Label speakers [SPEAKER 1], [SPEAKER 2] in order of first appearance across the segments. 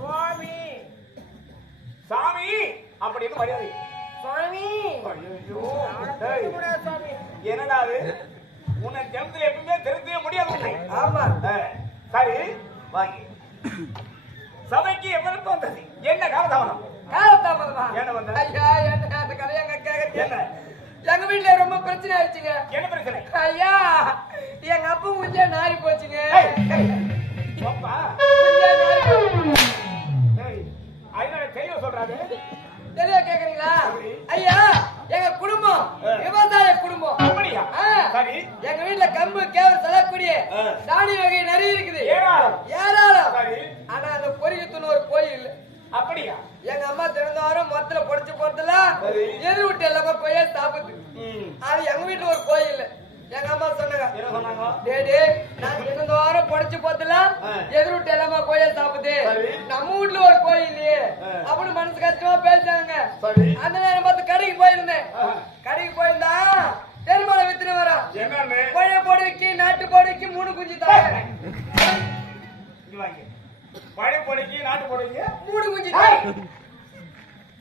[SPEAKER 1] சாமி.
[SPEAKER 2] சாமி அப்படின்னு மரியாதை
[SPEAKER 1] சுவாமி.
[SPEAKER 2] என்னடா அது? உன்னை ஜென்மத்தில் எப்பவுமே தெரிஞ்சவே முடியாது
[SPEAKER 1] ஆமா.
[SPEAKER 2] சரி வாங்கி. சபைக்கு எவ்வளவு வந்தது என்ன காலதாமதம்?
[SPEAKER 1] காலத்தாமதமா
[SPEAKER 2] என்ன வந்த?
[SPEAKER 1] ஐயா என்ன அந்த கதையை எங்க கேட்க
[SPEAKER 2] என்ன?
[SPEAKER 1] எங்க வீட்டுல ரொம்ப பிரச்சனை ஆயிடுச்சுங்க.
[SPEAKER 2] என்ன பிரச்சனை?
[SPEAKER 1] ஐயா எங்க அப்பா குஞ்சா நாரி போச்சுங்க.
[SPEAKER 2] தெளிவா சொல்றாரு
[SPEAKER 1] தெளிவா கேக்குறீங்களா? ஐயா எங்க குடும்பம். விவசாய குடும்பம்.
[SPEAKER 2] அப்படியா?
[SPEAKER 1] எங்க வீட்டுல கம்பு கேவர் செல்லக்கூடிய
[SPEAKER 2] ஆ.
[SPEAKER 1] தானிய வகை நிறைய இருக்குது.
[SPEAKER 2] ஏராளம்.
[SPEAKER 1] ஏராளம்
[SPEAKER 2] சரி
[SPEAKER 1] ஆனா அந்த பொறியத்துன்னு ஒரு கோயில்
[SPEAKER 2] அப்படியா
[SPEAKER 1] எங்க அம்மா திறந்த வாரம் மொத்தல பொடிச்சு போறதுல
[SPEAKER 2] சரி.
[SPEAKER 1] எதிர் விட்டு எல்லாமே போய் சாப்பிட்டு.
[SPEAKER 2] ம்.
[SPEAKER 1] அது எங்க வீட்டுல ஒரு கோயில். எங்க அம்மா சொன்னாங்க டேய், நான் திறந்த வாரம் பொடிச்சு போறதுல
[SPEAKER 2] ஆ.
[SPEAKER 1] எதிர் விட்டு எல்லாமே கோயில் சாப்பிட்டு.
[SPEAKER 2] சரி.
[SPEAKER 1] நம்ம வீட்டுல ஒரு கோயில் இல்லையே. அப்படின்னு மனசு கஷ்டமா பேசினாங்க அந்த நேரம் பார்த்து கடைக்கு போயிருந்தேன். கடைக்கு போயிருந்தா பெருமாளை வரான்
[SPEAKER 2] என்னன்னு?
[SPEAKER 1] பழைய போடுவிக்கு நாட்டு போடுவிக்கு மூணு குஞ்சு தாங்க
[SPEAKER 2] பழைய பொடிக்கு நாட்டு பொடிக்கு
[SPEAKER 1] மூணு குஞ்சு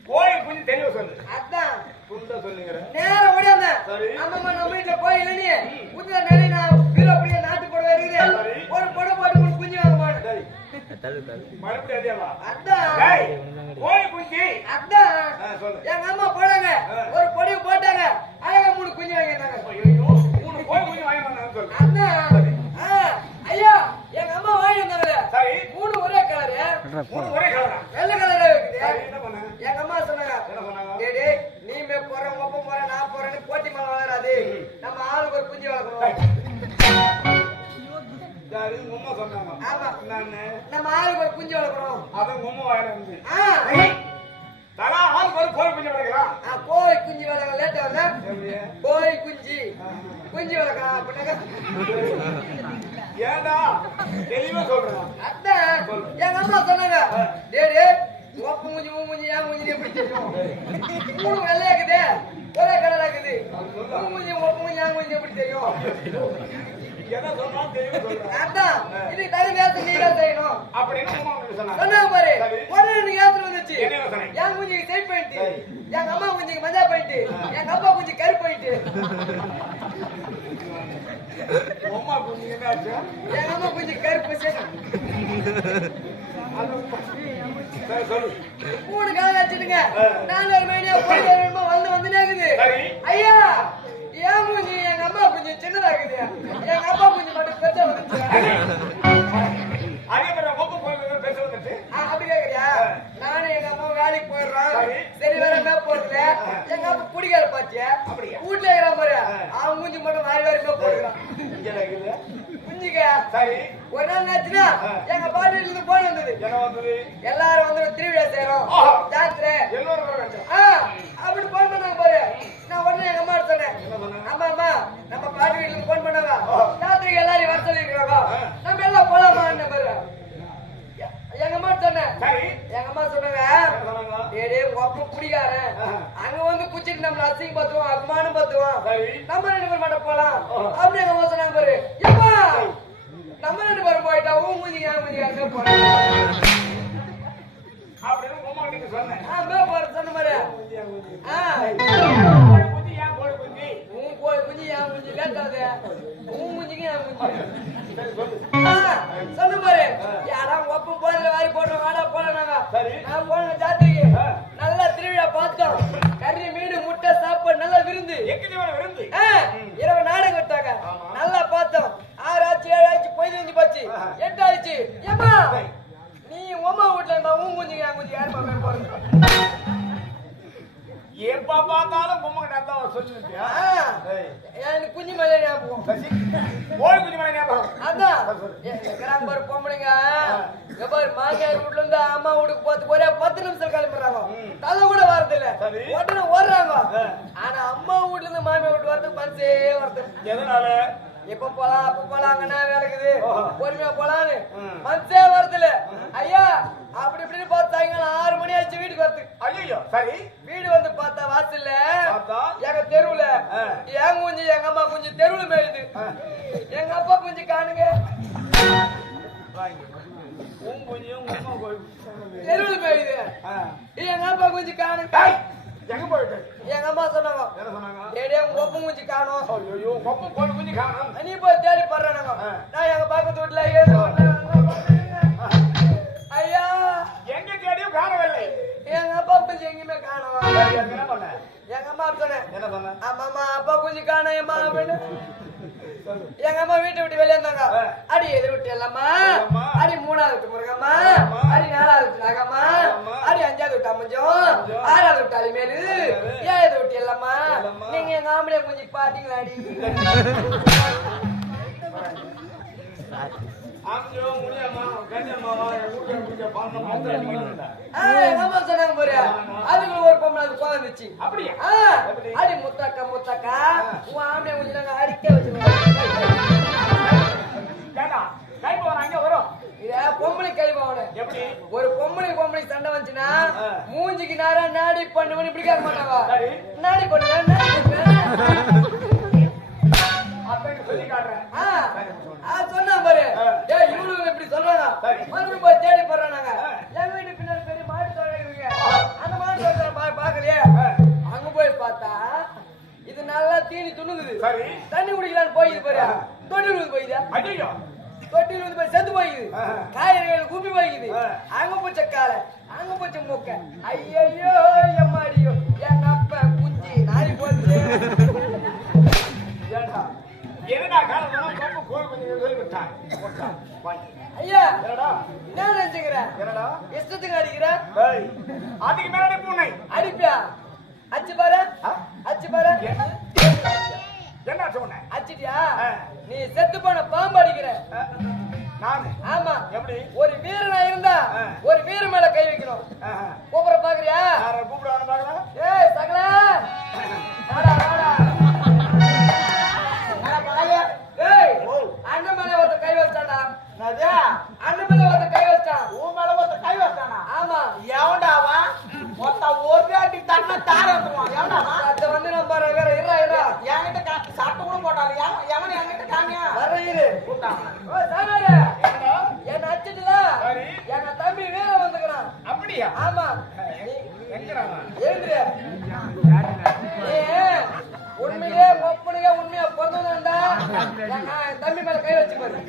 [SPEAKER 2] கோயில் கொஞ்சம் தெளிவா சொல்லு.
[SPEAKER 1] அதான்.
[SPEAKER 2] புரிந்தா சொல்லுங்கிற
[SPEAKER 1] நேரம்
[SPEAKER 2] சரி.
[SPEAKER 1] ஆமாம்மா நம்ம வீட்டுல கோயில் இல்லையே புதுல நிறைய நான் பீரோ அப்படியே நாட்டு புடவை இருக்குது.
[SPEAKER 2] சரி.
[SPEAKER 1] ஒரு புடவை போட்டு மூணு குஞ்சு வாங்க போனேன்.
[SPEAKER 2] டேய், மறுபடியும் அதேவா
[SPEAKER 1] அதான்.
[SPEAKER 2] டேய், கோயில் குஞ்சு.
[SPEAKER 1] அதான்.
[SPEAKER 2] ஆ, சொல்லு.
[SPEAKER 1] எங்க அம்மா போடாங்க
[SPEAKER 2] ஆ.
[SPEAKER 1] ஒரு பொடியை போட்டாங்க. அழகா மூணு குஞ்சு வாங்கிட்டாங்க
[SPEAKER 2] ஐயோ, மூணு கோயில் குஞ்சு வாங்கி வந்தாங்கன்னு சொல்லு.
[SPEAKER 1] அதான். ஆ, ஐயா எங்க அம்மா வாங்கி வந்தாங்க
[SPEAKER 2] சரி.
[SPEAKER 1] மூணு ஒரே கலரு
[SPEAKER 2] மூணு ஒரே கலரா
[SPEAKER 1] வெள்ளை கலரா எங்க அம்மா சொன்னாங்க? டேய், நீ மே போற அப்பா போற நான் போறேன்னு போட்டி மேல வளராது. நம்ம ஆளுக்கு ஒரு குஞ்சு வளர்க்கணும்.
[SPEAKER 2] அம்மா சொன்னாங்க.
[SPEAKER 1] ஆமா. நம்ம ஆளுக்கு ஒரு குஞ்சு வளர்க்கணும்.
[SPEAKER 2] அது உங்க அம்மா வாயில இருந்து.
[SPEAKER 1] ஆ,
[SPEAKER 2] தலா ஆளுக்கு ஒரு கோயில் குஞ்சு வளர்க்கலாம்
[SPEAKER 1] கோழி குஞ்சு வளர்க்க லேட்டா வந்தா கோழி குஞ்சு. குஞ்சு வளர்க்கலாம் அப்படின்னாக்க.
[SPEAKER 2] ஏண்டா தெளிவா சொல்றேன்
[SPEAKER 1] அதான் எங்க அம்மா சொன்னாங்க. ஒப்பு மூஞ்சி மூஞ்சி ஏன் மூஞ்சி எப்படி தெரியும்? மூணு வெள்ளையா இருக்குது. ஒரே கலரா இருக்குது. மூஞ்சி மூஞ்சி ஏன் மூஞ்சி எப்படி தெரியும். எங்க அம்மா குஞ்சுக்கு மஞ்சா பாயிண்ட் எங்க அப்பா குஞ்சு கரு
[SPEAKER 2] ஆச்சு?
[SPEAKER 1] எங்க அம்மா குஞ்சு கருப்பு செட்
[SPEAKER 2] சரி சொல்லு
[SPEAKER 1] மூணு காலம் வச்சுடுங்க. நாலு மணியா வந்து வந்து இருக்குது.
[SPEAKER 2] சரி.
[SPEAKER 1] ஐயா ஏன் குஞ்சு எங்க அம்மா குஞ்சு சின்னதா இருக்குது? எங்க அப்பா குஞ்சு மட்டும் பெருசா வந்துச்சு
[SPEAKER 2] அதே மாதிரி வந்துட்டு
[SPEAKER 1] ஆ, அப்படி கேக்குறியா? நானும் எங்க அம்மா வேலைக்கு போயிடுறோம்.
[SPEAKER 2] சரி.
[SPEAKER 1] வேற மேப் எங்க அப்பா பாத்தியா?
[SPEAKER 2] அப்படியா?
[SPEAKER 1] வீட்டுல இருக்கிற பாரு அவன் மூஞ்சி மட்டும் வாரி வாரி மேப் குஞ்சுக்க.
[SPEAKER 2] சரி.
[SPEAKER 1] ஒரு நாள் என்னாச்சுன்னா எங்க பாட்டி வீட்டுல போன் வந்தது. எல்லாரும் வந்து திருவிழா செய்யறோம். ஜாத்திரை
[SPEAKER 2] எல்லோரும்
[SPEAKER 1] அப்படி போன் பண்ணாங்க பாரு. நான் உடனே எங்க அம்மா சொன்னேன்? ஆமா அம்மா நம்ம பாட்டி வீட்டுல போன் பண்ணாங்க. ஜாத்திரைக்கு எல்லாரையும் வர சொல்லிருக்காங்க
[SPEAKER 2] ஆ.
[SPEAKER 1] நம்ம எல்லாம் போலாமா பாரு. எங்க அம்மா சொன்னேன். எங்க அம்மா சொன்னாங்க உங்க அப்பா குடிக்காரன். அங்க வந்து குச்சிட்டு நம்மள அசிங்க பத்துவோம் அபிமானம் பத்துவோம் நம்ம ரெண்டு பேரும் மட்டும் போலாம். அப்படி எங்க அம்மா சொன்னாங்க பாரு. நம்ம ரெண்டு பேரும் போயிட்டா உன் மூஞ்சி என் மூஞ்சி அங்க போறேன்.
[SPEAKER 2] அப்படின்னு அம்மா கிட்ட சொன்னேன்.
[SPEAKER 1] ஆ மே போற சொன்ன மாதிரி. ஆ.
[SPEAKER 2] குஞ்சு ஏன் கோழி குஞ்சு?
[SPEAKER 1] உன் கோழி குஞ்சு என் மூஞ்சி லேட்டாது உன் மூஞ்சிக்கு என் மூஞ்சி குஞ்சு யார் பாக்க போறது
[SPEAKER 2] எப்ப பார்த்தாலும் பொம்மை கிட்ட தான் சொல்லிருக்கியா
[SPEAKER 1] ஆ, எனக்கு குஞ்சு மேலே ஞாபகம்
[SPEAKER 2] கோழி குஞ்சு மேல ஞாபகம்
[SPEAKER 1] அதான். கிராம பொம்பளைங்க? பாரு மாமியார் வீட்ல இருந்து அம்மா வீட்டுக்கு போறது ஒரே பத்து நிமிஷம் கிளம்பிடுறாங்க.
[SPEAKER 2] ம்.
[SPEAKER 1] தலை கூட வரது இல்ல. உடனே ஓடுறாங்க. ஆனா அம்மா வீட்ல இருந்து மாமியார் வீட்டு வரதுக்கு மனசே வருது
[SPEAKER 2] எதனால?
[SPEAKER 1] எப்ப போலாம் அப்ப போலாங்கன்னா வேலைக்குது. பொறுமையா போலான்னு.
[SPEAKER 2] ம்.
[SPEAKER 1] மனசே வருது இல்ல ஐயா அப்படி இப்படின்னு பார்த்து சாயங்காலம் ஆறு மணி ஆச்சு வீட்டுக்கு வரது
[SPEAKER 2] ஐயோ சரி.
[SPEAKER 1] வீடு வந்து பார்த்தா வாசல்ல? எங்க தெருவுல. என் குஞ்சு எங்க அம்மா குஞ்சு தெருவுல மேயுது. எங்க அப்பா குஞ்சு காணுங்க. தெருவுல மேயுது. எங்க அப்பா குஞ்சு காணுங்க.
[SPEAKER 2] எங்க போயிட்டு?
[SPEAKER 1] எங்க அம்மா சொன்னாங்க?
[SPEAKER 2] என்ன சொன்னாங்க?
[SPEAKER 1] டேடியே உங்க ஒப்ப குஞ்சு காணும்.
[SPEAKER 2] ஐயோ கொப்பம் போட்டு குஞ்சு காணும்.
[SPEAKER 1] நீ போய் தேடி போடுறானுங்க.
[SPEAKER 2] ஆ.
[SPEAKER 1] நான் எங்க பக்கத்து வீட்டுல போறேங்க. ஐயா.
[SPEAKER 2] எங்க தேடியும் காணவில்லை.
[SPEAKER 1] எங்க அப்பா குஞ்சு எங்கேயுமே காணும்
[SPEAKER 2] என்ன பண்ண?
[SPEAKER 1] எங்க அம்மா சொன்னேன்.
[SPEAKER 2] என்ன பண்ண
[SPEAKER 1] ஆமாமா அப்பா குஞ்சு காணையம்மா அப்படின்னு. எங்க அம்மா வீட்டை விட்டு வெளியே இருந்தாங்க. அடி எதிர் விட்டு எல்லாமா. அடி மூணாவது முருகம்மா. அடி நாலாவது நகம்மா. அடி அஞ்சாவது விட்டு அம்மஞ்சம். ஆறாவது விட்டு அலிமேலு. ஏழாவது விட்டு எல்லாமா. நீங்க எங்க ஆம்பளை குஞ்சு பாத்தீங்களாடி
[SPEAKER 2] ஆமியோ முனியம்மா கன்னியம்மாவா என் வீட்டுல குஞ்ச பாருங்க பாருங்க
[SPEAKER 1] ஆ, எங்க அம்மா சொன்னாங்க பாரு அதுக்கு ஒரு பொம்பளை அது கோவம் வந்துச்சு
[SPEAKER 2] அப்படியா?
[SPEAKER 1] அடி முத்தாக்கா முத்தாக்கா உன் ஆம்பளை குஞ்சு நாங்க அடிக்க வச்சு
[SPEAKER 2] அங்க வரும்?
[SPEAKER 1] இத பொம்பளை கழிவு அவனு
[SPEAKER 2] எப்படி?
[SPEAKER 1] ஒரு பொம்பளை பொம்பளை சண்டை வந்துச்சுன்னா. மூஞ்சிக்கு நேரா நாடி பண்ணுவனு இப்படி கேட்க
[SPEAKER 2] சரி.
[SPEAKER 1] நாடி பண்ணுவேன் நாடி பண்ணுவேன். சொன்னா பாரு. ஏய் இவனுங்க இப்படி சொல்றாங்க. மறுபடியும் போய் தேடி போடுறாங்க
[SPEAKER 2] ஆ.
[SPEAKER 1] என் வீட்டு பின்னாடி பெரிய மாடு இருக்குங்க அந்த மாடு பா பாக்கலையே. அங்க போய் பார்த்தா இது நல்லா தீனி துணுங்குது
[SPEAKER 2] சரி.
[SPEAKER 1] தண்ணி குடிக்கலான்னு போயிது பாரு. ஊது போயிதா தொட்டில் வந்து போய் செத்து போயிது
[SPEAKER 2] ஆ.
[SPEAKER 1] காய்கறிகள் குப்பி போய்க்குது.
[SPEAKER 2] ஆ.
[SPEAKER 1] அங்க போச்ச காலை அங்க போச்ச மூக்க. ஐயோ எம்மாடியோ. எங்க அப்பா குஞ்சி நாய் போச்சு
[SPEAKER 2] என்னடா காரணம் கொம்பு கோல் விட்டான்.
[SPEAKER 1] ஐயா
[SPEAKER 2] என்னடா?
[SPEAKER 1] என்ன நினைச்சுக்கிற?
[SPEAKER 2] என்னடா?
[SPEAKER 1] இஷ்டத்துக்கு அடிக்கிற?
[SPEAKER 2] அதுக்கு மேலே பூனை
[SPEAKER 1] அடிப்பியா? அச்சு பாரு? அச்சு பாரு.
[SPEAKER 2] என்ன? சொன்னேன்
[SPEAKER 1] அச்சிட்டியா. நீ செத்து போன பாம்பு அடிக்கிற
[SPEAKER 2] நானு?
[SPEAKER 1] ஆமா.
[SPEAKER 2] எப்படி?
[SPEAKER 1] ஒரு வீரனா இருந்தா. ஒரு வீர மேல கை வைக்கணும். கூப்பிட பாக்குறியா?
[SPEAKER 2] கூப்பிடுவான்னு பார்க்கலாம்
[SPEAKER 1] ஏய் சகல! என்ன அடிச்சிட்டுல
[SPEAKER 2] சரி.
[SPEAKER 1] தம்பி வீர வந்துக்கிறான்
[SPEAKER 2] அப்படியா
[SPEAKER 1] ஆமா
[SPEAKER 2] எங்கிறாங்க
[SPEAKER 1] ஒப்பனையா உண்மையா பிறந்தவன்டா தம்பி மேல கை வச்சு பாரு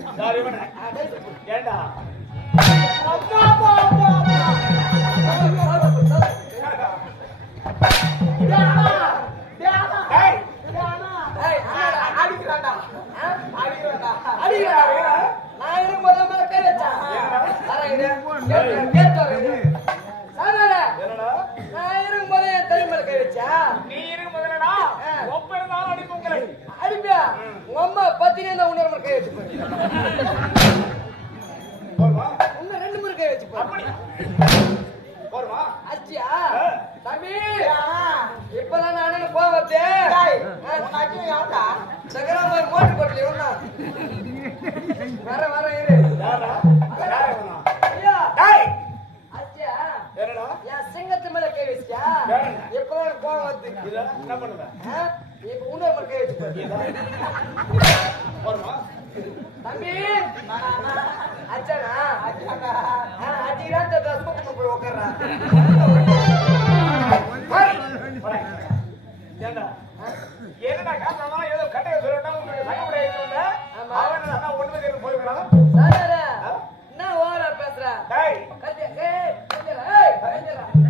[SPEAKER 2] ஏண்டா
[SPEAKER 3] அப்பா, அப்பா, அப்பா, அப்பா. தியானா,
[SPEAKER 2] ஏய்
[SPEAKER 3] தியானா.
[SPEAKER 1] ஏய், என்னடா?
[SPEAKER 3] அடிக்கிறான்டா.
[SPEAKER 1] ஆ?
[SPEAKER 3] அடிக்கிறான்டா.
[SPEAKER 1] அடிக்கிறாரா? நான் இருக்கும்போது மேல கை வச்சான். வர இரு. கேட்டு, கேட்டு வர இரு. சாகாரு,
[SPEAKER 2] என்னடா
[SPEAKER 1] நான் இருக்கும்போது என் தம்பி மேல கை வச்சா
[SPEAKER 2] நீ இருக்கும் முதலடா
[SPEAKER 1] ஆ.
[SPEAKER 2] ஒப்ப இருந்தாலும் அடிப்பு உங்களை
[SPEAKER 1] அடிப்பியா உங்க அம்மா பத்தினே இருந்தா உன்னொரு முறை கை வச்சு பாரு
[SPEAKER 2] போருமா
[SPEAKER 1] இன்னும் ரெண்டு முறை கை வச்சு பாரு
[SPEAKER 2] அப்படி போருமா
[SPEAKER 1] அச்சியா
[SPEAKER 2] ஆ.
[SPEAKER 1] தம்பி
[SPEAKER 3] தியானா.
[SPEAKER 1] இப்பதான் நான் அண்ணனுக்கு கோவம் வருது
[SPEAKER 3] டேய்,
[SPEAKER 1] ஆ.
[SPEAKER 3] உன் அடியும் எவன்டா?
[SPEAKER 1] சக்கரா போய் மோட்டர் போட்டு வர வர இரு.
[SPEAKER 2] யாரா யாரா?
[SPEAKER 1] ஐயா.
[SPEAKER 2] டேய்!
[SPEAKER 1] அச்சியா
[SPEAKER 2] என்னடா?
[SPEAKER 1] சிங்கத்து மேல கை வச்சியா கோவம்
[SPEAKER 2] இத என்ன பண்ணுவ?
[SPEAKER 1] இப்ப கை வச்சு பாரு
[SPEAKER 2] போருமா
[SPEAKER 1] தம்பி! அச்சானா
[SPEAKER 3] அடிக்கிறான்டா.
[SPEAKER 1] அடிக்கிறான் ட்ரெஸ் போட்டு போய்
[SPEAKER 2] என்னடா காரணம்? ஏதோ கட்டைய சொல்லட்டா உங்களுக்கு சகமுடைய
[SPEAKER 1] ஆமா.
[SPEAKER 2] அவன் என்ன ஒண்ணுமே தெரியும் போயிருக்கிறான்?
[SPEAKER 1] என்ன ஓவரா பேசுற?
[SPEAKER 2] டேய்.
[SPEAKER 1] ஏய் கத்தியா?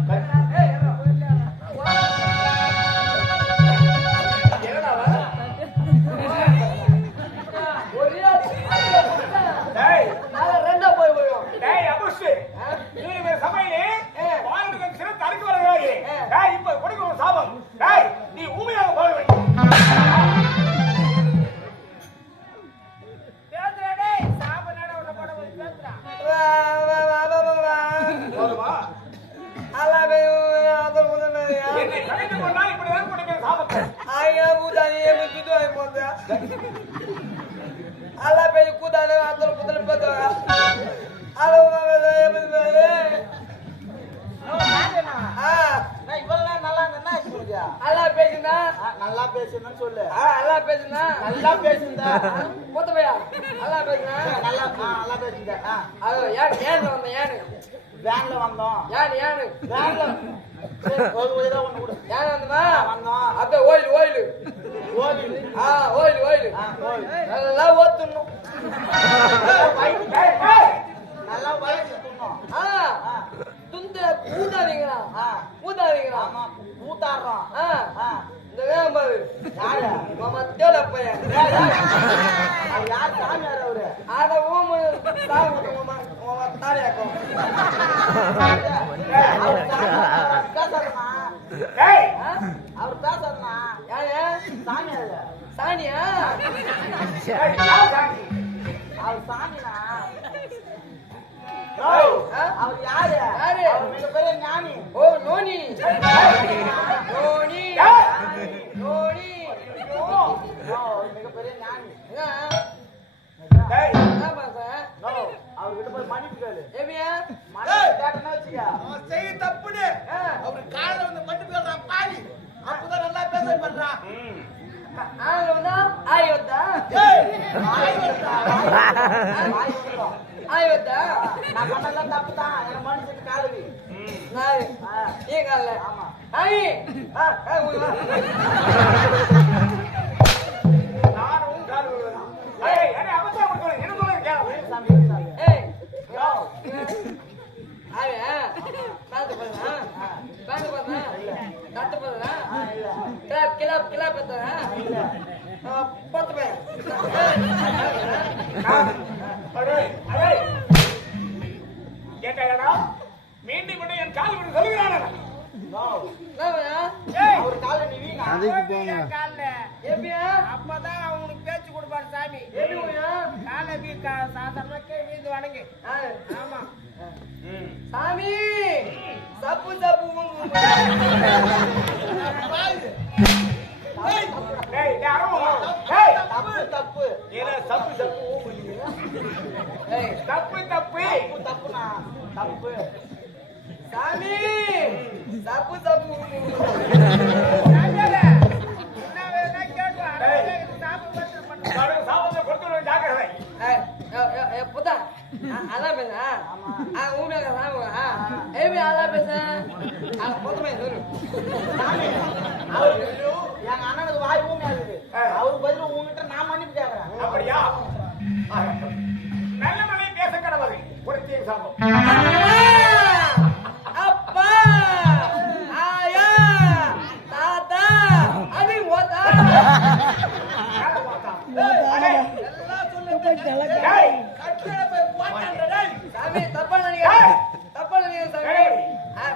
[SPEAKER 2] டேய் நீ ஊமையாக போக வேண்டும்
[SPEAKER 1] பேசுனா?
[SPEAKER 3] நல்லா பேசுன்னு சொல்லு.
[SPEAKER 1] ஆ அல்லா பேசுனா?
[SPEAKER 3] நல்லா பேசுந்தா
[SPEAKER 1] மூத்த பையா அல்லா பேசுனா?
[SPEAKER 3] நல்லா நல்லா பேசுங்க.
[SPEAKER 1] அது யாரு ஏன் வந்த ஏன்
[SPEAKER 3] வேன்ல வந்தோம்.
[SPEAKER 1] ஏன் ஏன்
[SPEAKER 3] வேன்ல சரி, ஒரு ஒரு ஏதோ ஒண்ணு கொடு.
[SPEAKER 1] ஏன் வந்தமா
[SPEAKER 3] வந்தோம்.
[SPEAKER 1] அப்ப ஓயில் ஓயில்.
[SPEAKER 3] கோவில்
[SPEAKER 1] ஆ ஓயில் ஓயில். நல்லா ஓத்துணும்.
[SPEAKER 3] நல்லா வயசு துண்ணோம்.
[SPEAKER 1] ஆ துந்த ஊதாதீங்களா
[SPEAKER 3] ஆ.
[SPEAKER 1] ஊதாதீங்களா
[SPEAKER 3] ஆமா
[SPEAKER 1] ஆ. இந்த வேகம் பாரு.
[SPEAKER 3] யாரு?
[SPEAKER 1] மாமா தேல பையன்.
[SPEAKER 3] யார்? சாமியார் அவரு.
[SPEAKER 1] ஆட ஓம தாவு மாமா மாமா தாரியாக்கும்
[SPEAKER 3] அவர்.
[SPEAKER 1] யாரு?
[SPEAKER 3] சாமியார்.
[SPEAKER 2] சாமி? ஏய்,
[SPEAKER 1] ஆ?
[SPEAKER 3] அவர் யாரு
[SPEAKER 1] யாரு?
[SPEAKER 3] மிகப்பெரிய ஞானி
[SPEAKER 1] ஓ நோனி நோனி நோனி
[SPEAKER 3] மிகப்பெரிய ஞானி அவர்கிட்ட போய் மன்னிப்பு கேளு
[SPEAKER 1] ஏமியா
[SPEAKER 3] மன்னிப்பு கேட்டேன்னு வச்சுக்க
[SPEAKER 4] அவன் செய்ய
[SPEAKER 1] ஆ
[SPEAKER 4] அவரு காலைல வந்து மட்டு பேசுறான் பாவி அப்பதான் நல்லா பேச பண்றான்
[SPEAKER 1] ஆய் வந்தா
[SPEAKER 4] ஏய்,
[SPEAKER 3] வாய் வருதா? வாய் வாய் வந்துடும்.
[SPEAKER 1] ஆய் வந்தா
[SPEAKER 3] நான் பண்ணதெல்லாம் தப்பு தான் என்ன மன்னிச்சிட்டு காலவி
[SPEAKER 2] ம்.
[SPEAKER 1] நாய் நீ கால
[SPEAKER 3] ஆமா
[SPEAKER 1] ஆய் ஆ ஏபியா
[SPEAKER 4] அப்பதான் அவனுக்கு பேச்சு கொடுப்பாரு சாமி. காலை வீ சாதாரண வீந்து வணங்கு. ஆமா.
[SPEAKER 1] சாமி! சப்பு சப்பு
[SPEAKER 3] தப்பு. தப்பு
[SPEAKER 2] தப்பு தப்பு.
[SPEAKER 3] தப்பு தப்புண்ணா. தப்பு
[SPEAKER 1] சாமி! சப்பு சப்பு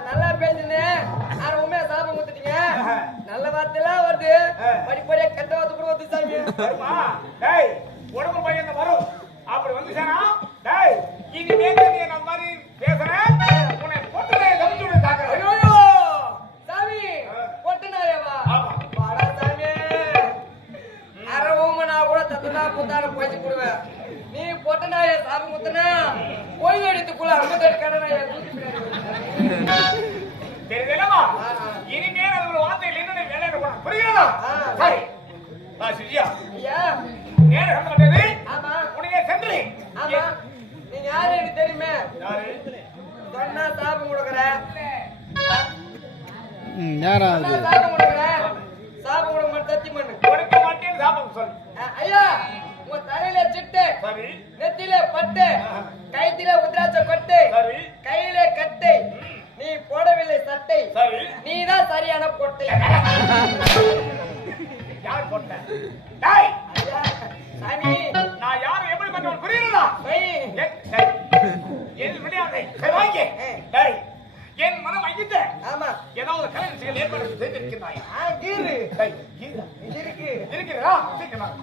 [SPEAKER 2] நல்லா
[SPEAKER 1] பேசுனேன் ஆனா உண்மையா சாபம் கொடுத்துட்டீங்க நல்ல வார்த்தைலாம் வருது படிப்படியா கெட்ட வார்த்தை கூட வருது சாமி
[SPEAKER 2] வருமா? டேய், உடம்பு பையன் வரும் அப்படி வந்து சேனா டேய் இனிமேல் நீ என்ன மாதிரி
[SPEAKER 1] பேசுறேன் புத்தான போயிச்சு கொடுவேன். நீ பொட்டனாய சாமி முத்தனா போய் எடுத்துக்குள்ள அம்பத்தெட்டு கடனாய
[SPEAKER 2] தெரியுதுல்லவா? இனிமேல் அது ஒரு வார்த்தையில் என்ன வேலை இருக்கணும் புரிகிறதா?
[SPEAKER 1] ஆ.
[SPEAKER 2] சரி. வா சுஜியா
[SPEAKER 1] ஐயா.
[SPEAKER 2] நேரம் வந்தது
[SPEAKER 1] ஆமா.
[SPEAKER 2] உனக்கு சென்று
[SPEAKER 1] ஆமா. நீங்க யாரு எனக்கு தெரியுமே?
[SPEAKER 2] யாரு?
[SPEAKER 1] சொன்னா சாபம் கொடுக்குற.
[SPEAKER 5] யாரா
[SPEAKER 1] சொன்னா சாபம் கொடுக்குற. சாபம் கொடுக்க மாட்டேன்
[SPEAKER 2] கொடுக்க மாட்டேன் சாபம் சொல்
[SPEAKER 1] அஹ், ஐயா உங்க தலையில சிட்டு நெத்தில பட்டு கைத்தில உத்ராட்ச
[SPEAKER 2] சரி.
[SPEAKER 1] கையில கட்டை. நீ போடவில்லை சட்டை.
[SPEAKER 2] சரி.
[SPEAKER 1] நீதான் சரியான பொட்டை.
[SPEAKER 2] யார் போட்ட?
[SPEAKER 1] சாமி.
[SPEAKER 2] நான் யாரை எப்படி கொண்டவன் புரியுறதா என் சரி, வாங்க. என் மனம் ஐக்கிட்ட
[SPEAKER 1] ஆமா.
[SPEAKER 2] ஏதாவது கல்யாண செயல் ஏற்பாடு செய்திருக்கிறாய்
[SPEAKER 1] ஆ கீரு
[SPEAKER 2] டேய் கீழே
[SPEAKER 1] இருக்கு.
[SPEAKER 2] இருக்கிறதா? சீக்கிரம்